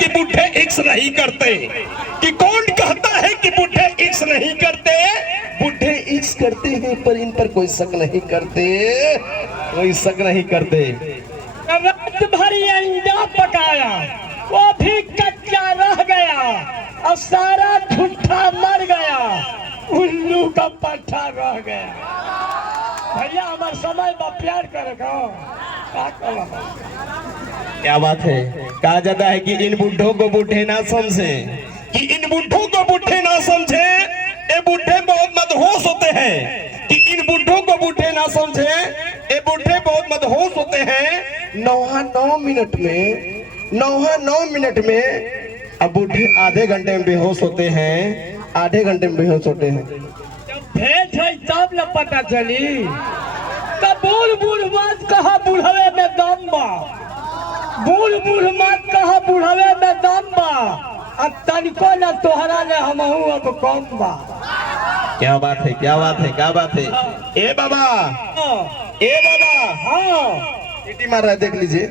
कि बूढ़े इक्स नहीं करते? कि कौन कहता है कि बूढ़े इक्स नहीं करते? बूढ़े इक्स करते हैं पर इन पर कोई शक नहीं करते, कोई शक नहीं करते। रात भरी अंडा पकाया, वो भी कच्चा रह गया और सारा झूठा मर गया, उल्लू का पट्टा रह गया। भैया हमारे समय में प्यार करेगा क्या बात है। कहा जाता है कि इन बूढ़ों को बूढ़े ना समझे, कि इन बूढ़ों को बूढ़े ना समझे, ये बूढ़े बहुत मदहोश होते हैं। कि इन बूढ़ों को बूढ़े ना समझे, ये बूढ़े बहुत मदहोश होते हैं। 9 मिनट में अब बूढ़े आधे घंटे में बेहोश होते हैं, आधे घंटे में बेहोश होते हैं। भेंट है तब न पता चली। कबूल बूढ़ मत कहा बुढ़वे में दम बा, बूढ़ मत कहा बुढ़वे में दम बा, अब तनिको न तोहरा ने हमहू अब कम बा। क्या बात है, क्या बात है, क्या बात है। ए बाबा, ए बाबा, हाँ सीटी मार रहा है, देख लीजिए।